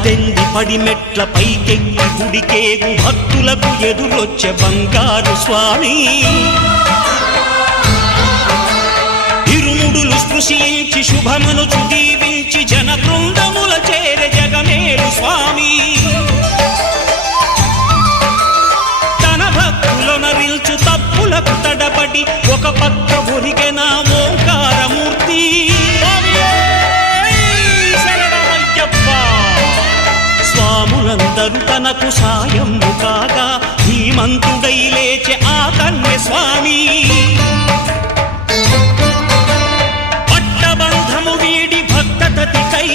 పద్దెంది పడిమెట్ల పైకెక్కి గుడికేగు భక్తులకు ఎదురొచ్చే బంగారు స్వామి ఇరుముడులు స్పృశించి శుభమనుచు దీవించి జన బృందముల చేరే జగమేలు స్వామి తన భక్తులనరిల్చు తప్పులకు తడబడి ఒక పక్క ఒరిగెన ఓంకారమూర్తి స్వాములందరూ తనకు సాయము కాగా ధీమంతుడై లేచె ఆ కన్య స్వామి పట్టబంధము వీడి భక్తతతికై